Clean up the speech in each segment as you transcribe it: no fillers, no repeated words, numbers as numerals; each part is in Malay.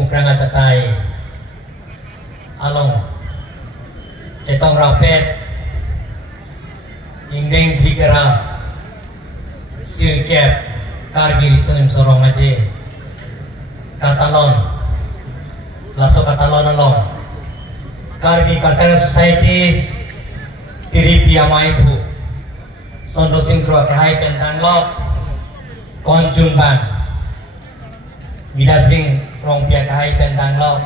mukrang acatai along cetong rapet ingdeng bhikera sirkep karbi risonim sorong aje katalon laso katalon along karbi cultural society tiripi amai bu sondo simkro kahai pentang lok konjun ban bidasing rong pia kahai pentang lok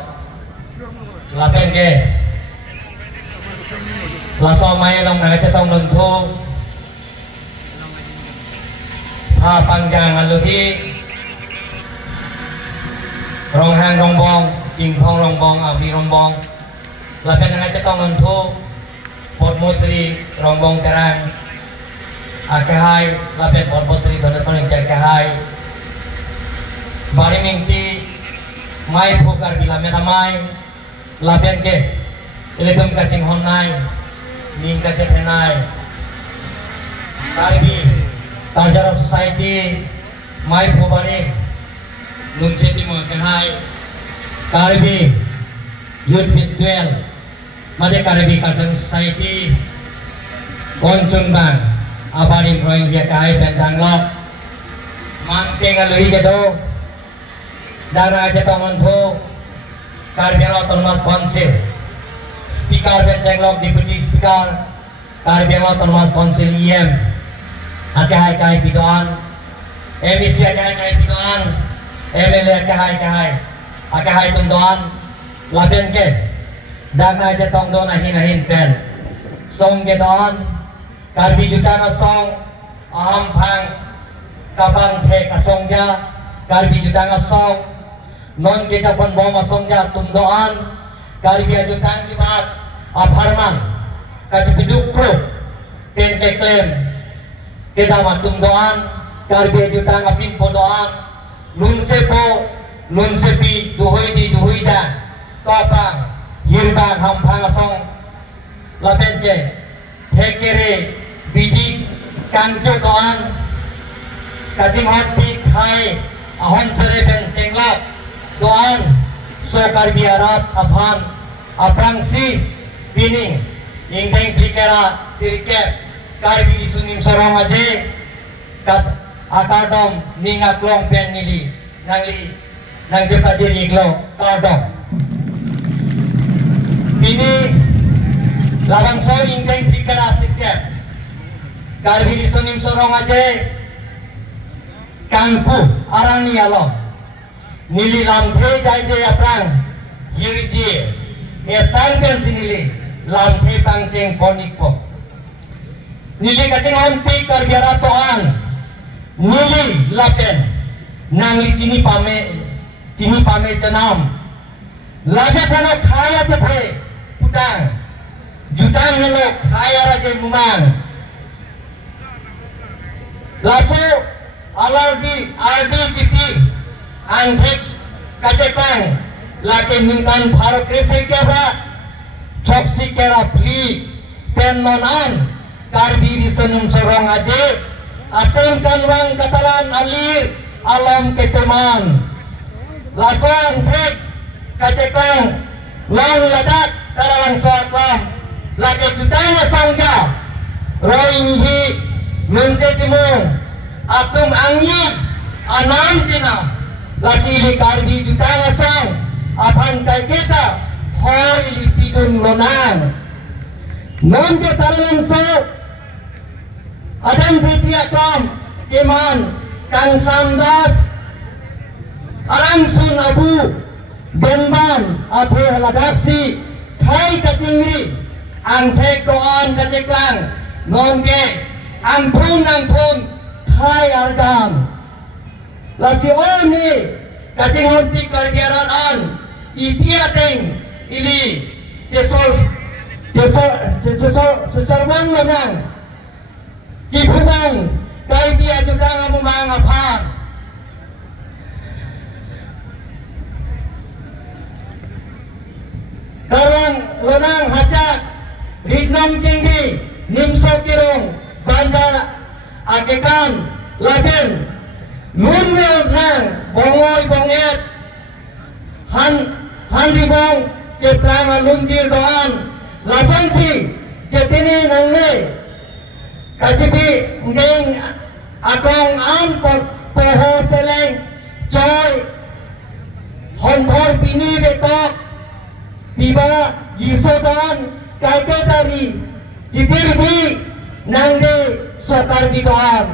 lapen ke laso mai long na cetong luntu ha pangjang aluhi rong hang rong bong jing phong rong bong avi rong bong lapen na cetong luntu pot musri rong bong terang akahai lapen pot musri dona soning kahai bari mingti mai phukar bila meramai lapen ke iletum kacing honai ning kacing henai karbi Tarjaro Society mai phubari nungse timo kahai karbi youth festival made karbi cultural society konchun bang abari drawing dia kahai pentang lok mangke ngalui gedo dara aja tongon tho karbi autonomous council speaker bencenglok deputy speaker karbi autonomous council EM akahai pidoan MBC akahai pidoan MLA akahai tundoan laben ke dana aja tong don ahin pen song ke don karbi juta na song aham phang kabang the kasong ja karbi juta na song non ke japon bom asong ja tundoan karbi ajutan kibat aparman kacipiduk pro pen ke klaim kita matung doan karbi jutang apin po doan lunsepi duhui jan kopang hirbang hampang asong lapen ke hekere bidi kanco doan kacing hati khai ahon sereben cenglap doan so karbi arat aphan aprangsi pining ingdeng blikera sirkep karbi disunim sorong aje kat akadom ninga klong pen nili nang jepa diri klo kadom ini labang so ingdeng dikara sikep karbi disunim sorong aje kangpu arani alom nili lamthe jaije aprang hirje esangben sinili lamthe pangceng ponikpo nili kacing lampi karbiara toan nili lapen nangli cini pame cenam labe thana khaya chathe putang jutang ngelo khaya raje mumang laso alardi cipi anthek kacekang lake ningkan bharok kese kebra choksi kera pli pen nonan karbi risenum sorong aje asem kanwang katalan alir alam keteman lasan trek kacekang lang ladak tarang soaklam lake jutana sangja roinghi mensetimung atum angyi anam cina lasili karbi jutana sang apan kai kita hoi lipidun lonan non ke tarang so adan pitiya kam iman kang samdat arangsun abu benban athe haladaksi khai kacingri angthek doan kaceklang nongke angthun khai arjam lasioni kacingon pi kargeran ipiateng ili cesol seserban menang kibunang kai dia juga ngamumang apaan karang lenang hacak ritnam cinggi nimso kirong bandar akekan laben munmel nang bongoy bonget han ribong ke plang lunjir doan lasan si jetini nangne kacipi ngeng atong an poho seleng joy honthor pini bekok biba yisodan kaiketari jitirbi nangde sokar di doan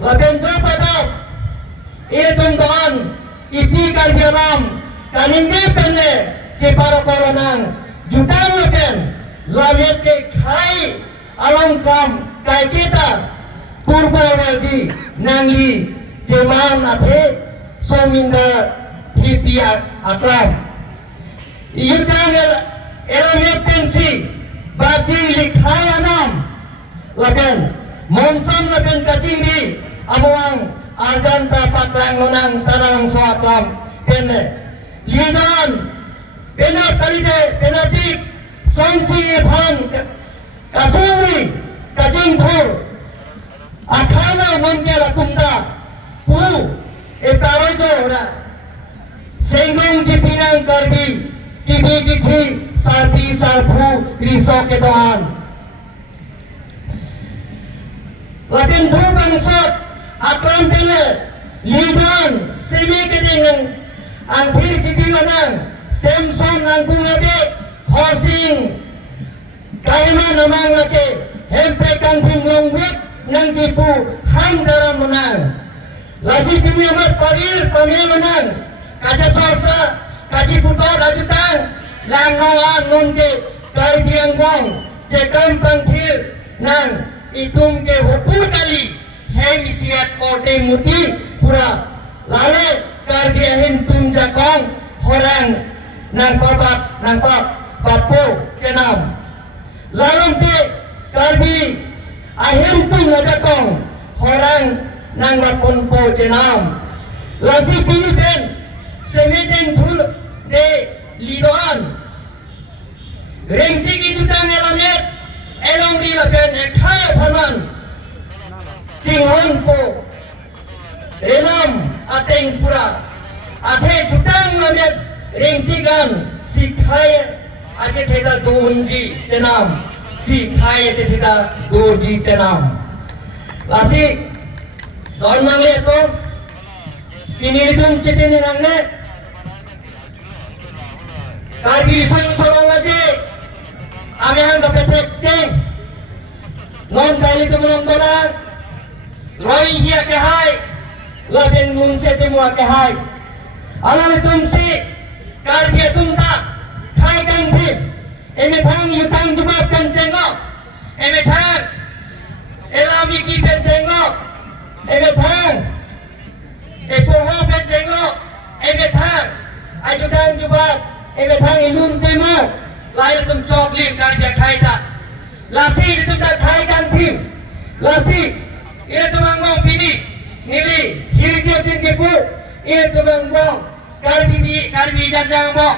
laben jo padat itong doan ipi karyaram kaningi penle ceparo koronang jutang laben lamet ke khai along kam kai kita purbo raji nangli jeman athe sominda hipia atram yutang elamet pensi baji likhai anam laben monson laben kacingri amuang arjanta patlang nonang tarang suatam penne lidan pena talide penatik sonsi phan kasuri kacing thur akhana monke latumda pu etarojo ora sengong cipinang karbi kibi kithi sarpi sarpu riso ke doan laben thur bangsot atram pene lidan semi kedingan anthir cipingan semson angkung abe horsing kaima namang lake hempe kangkung longwit nang jipu handara menang lasi pinyamat parir pamenang kaca sorsa kaji puto rajutan langawan nunde karbiang wong cekam pangthir nang itum ke hopur kali hem isiat kote muti pura lale karbiahin tum jakong horang nang pap papo cenam lalang te karbi ahim tum jakong horang nang lapon po cenam lasi pinipen semeten thul de lidoan rengti ki jutang elamet elong di lapen ekhaya phaman cinghon po renam ateng pura athe jutang lamet rengtigan sikhaya ate theda donji cenam sikhaya ate theda donji cenam lasi don mangle to pinilidum cetini nangne karbi sang sorong aje ame hang kapetek ceng non kali tumulong dolan roi hia ke hai laben mun sete mua ke hai alam tumsi karbi tumta khai kang thip eme thang yutang dubap kan cengok eme thang elami ki pen cengok eme thang epoha pen cengok eme thang ajudan jubat eme thang ilum tema lain tum choklim karbi khai ta lasi tum ta khai kang thip lasi ire tumang pini nili hirje pin ke ku ire tumang karbi janjang mo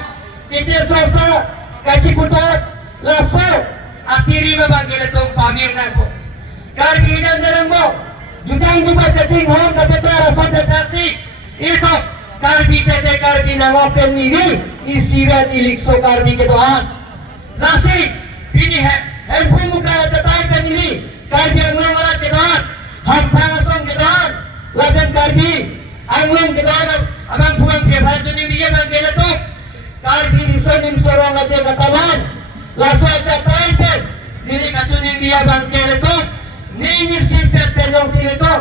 kecil sosa kaci putot laso akiri babangile tum pamir nangko karbi janjang mo jutang jubat kacing hon kapetra rason taksi itu karbi tete karbi nangopen nini isirat ilikso karbi ke doan lasi ini helpful muka tatai pen ini karbi anglang ke doan hampang asong ke doan laban karbi anglang ke doan abang puang ke baju ni dia bangile tum karbi disonim sorong aja katalan laso aja tatai pen diri kacunin dia bangile tum nini sipet penyong silito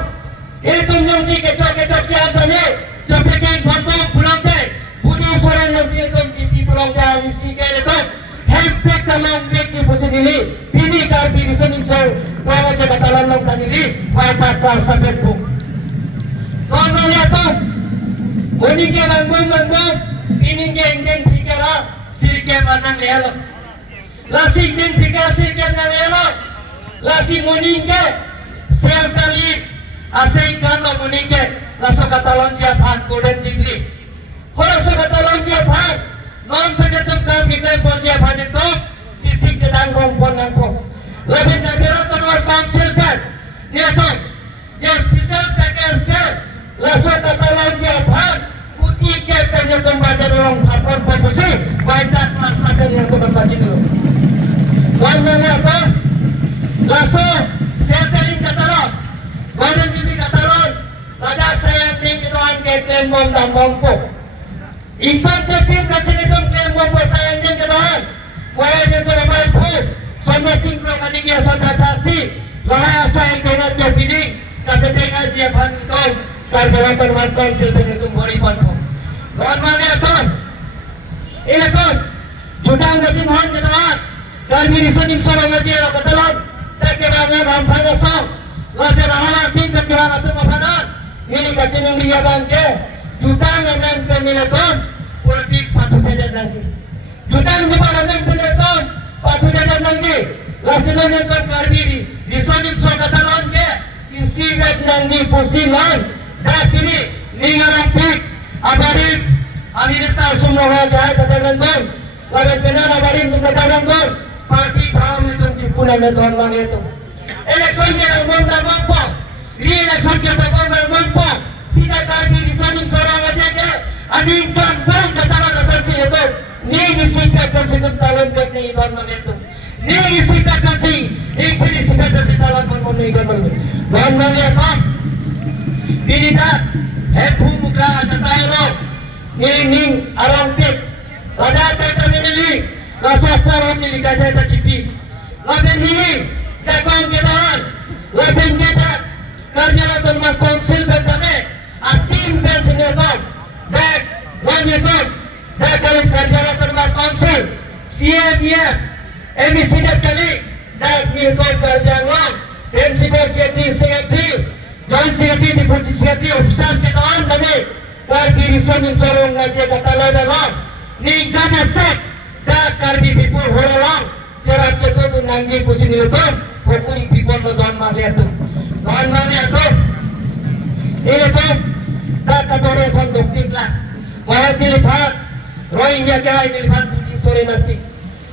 itu nyong si kecok ciantane cepekeng pampang pulang teh budi sorang nyong silito cipi pulang teh misi kelito hempek talang beki pusinili pini karbi disonim sorong bawa aja katalan nong kanili papat par sapet buk kono liato moningke bangbang piningke ingdeng pikara sirke manang lelo lasi ingdeng pikara sirke nang lelo lasi moningke sertali asing kano moningke laso katalon siapan golden jingli horo katalon siapan non penetum kami tempo siapan itu sisik sedang rompon nangko lebih negara terus council bed niaton just bisa packers bed laso katalon siapan berpacin dulu. Wan mana apa? Langsung saya teling katalon. Wanan jadi katalon. Lada saya ting kituan ke klaim mom dan mompo. Ipan tepin kasi nitong klaim mompo saya ting kituan. Wala din ko naman po. Sama singkro kanigya sa taksi. Laha saya kena terpilih. Kapiteng aja pantong. Kargalakan mas konsil penitong boripan po. Wan mana apa? Ini kon. Judang kasi mohon kituan. Karmi risonim sorong aja lo katalon. Tekiranya rampang kosong. Lalu rahalan tim tekirang atau mapanan. Ini kacau yang dia bangke. Jutang yang pemilikon. Politik sepatu jajan nanti. Jutang jemaah yang pemilikon. Sepatu jajan nanti. Lasinan yang karbiri. Disonim so katalon ke. Isigat nanti pusingan. Dan ini. Ningarapik. Abarik. Aminista semua jahat katakan don. Lalu benar abarik katakan don. Parti tahun itu cipunan dan tuan lang itu. Election kita munda mampu, re-election kita munda mampu. Sida kami di sana seorang aja ke, aningkan bang katakan asal itu. Ni disikat dan sikat talon kat ni tuan lang itu. Ni disikat dan si, ikut disikat dan si talon pun meninggal malu. Tuan lang itu, pilihan, hepu muka catairo, niling arampik, ada cata niling. Lasap orang milik aja tak cipi. Lapen ini, cakap kedahan. Lapen kita, karena lapan mas konsil bentame, atim ben senyaton. Dak, wanyaton. Dak kali karena lapan mas konsil, siap. Emisi dak kali, dak nilkon karena lang. Emisi siati. Jangan siati di putih siati ofisas kedahan kami. Karena risonim sorong aja kata lawan. Ni gana set. Karbi people holalang serat ketu nanggi pusin ilton hokuri people don mariatu ini tu tak katore son doktik lah wala dilipat rohingya kaya dilipat puji sore nasi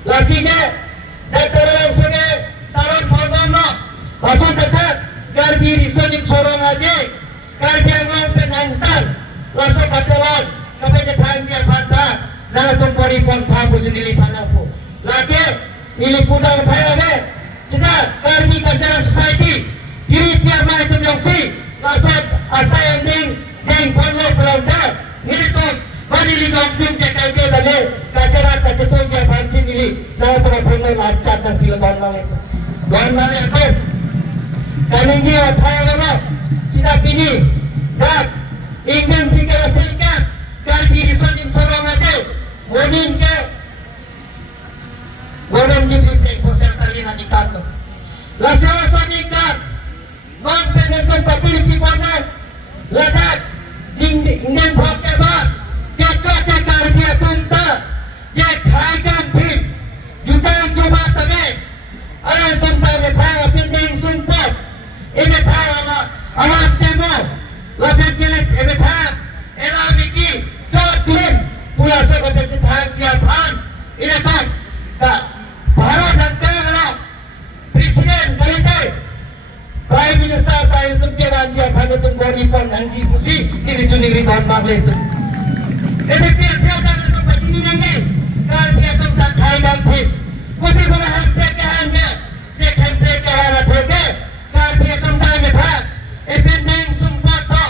lasinya dak terang sungai taron pondom no langsung dekat karbi risonim sorong aja karbi anglang penantan langsung katelan kepejetan dia pantai na tumpori pon thapu sendiri panapo lagi nilipudang thayane sida karmi cultural society diri pia mai tumyongsi lasat asayanding deng ponlo pelonda nilito vanili gomtum ke kaike dale kacara kacetu ke fansi nili na tuma phongo larcha tan pila don male ko kaningi thayane sida pini dak ingin pikir silkan karbi risonim sorong aja Monin ke Monin jibrit ke posel salina di kantor Lasara sonikan Non penonton papil pipanan Ladat Dingin bhok ke bak Cocok ke karbia tunta Jek haigam pim Jutang juma tame Alang tunta metang apinding sumpot Emetang alam temo Lapit kilit emetang Elamiki Cotlim Pula sekolah cetahan siapaan ini kan Bharat dan Tengah Presiden Kalite Prime Minister tayo itong kiranjia paano itong boripon ang jipusi diri-juniri tahun magla ito Ebipil-pil na itong patininangin kahit itong takhay ng tip kundi mo na hangpekahan niya sik hangpekahan at heke kahit itong damitan ipinding sumpato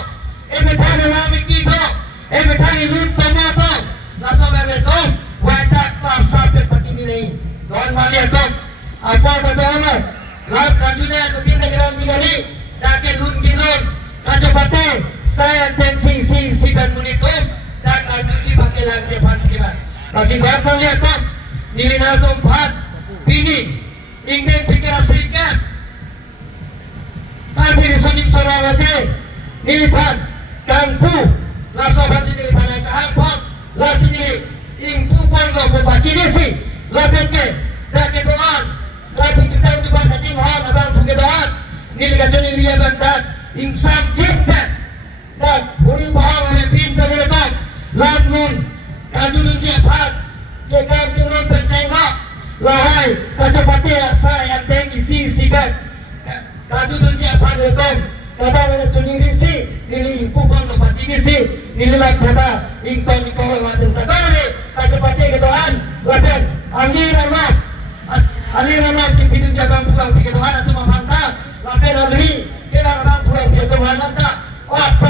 imitan ang aming kito imitan ilunta mo ito Nasa meron watak pa sampai pacini nahi. Tuan mali itu apa betul? Laut kajunya itu kita kira migali, dak lun kilon, kajo pate, saya tensi si dan munitum, dak kajuci pakai lagi pansi kita. Kasih tuan mali itu nilai tempat ini ingin pikiran serikat. Tapi disonim sorang aja, nilipan kampu, langsung panci nilipan yang kehampon. Lasi ini ingpu pon lo berbagi desi lebih ke dah kedoan lebih juga juga kacing hal abang tuh kedoan ini kacung ini bantat insan cinta dan buri bahwa oleh pintu letak lamun kacung cepat jika turun bersama lahai kacapati saya tinggi sikat kacung cepat letak kata mana cuni risi nili ingpu pon lo bacing risi nililah kata ingkong watin tagari kacapati kedoan lapen angira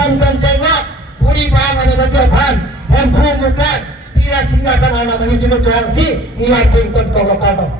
dan sengok puri paham ada kejapan hempu mukan tidak singgahkan anak menghijau si nilai tingkat kolokano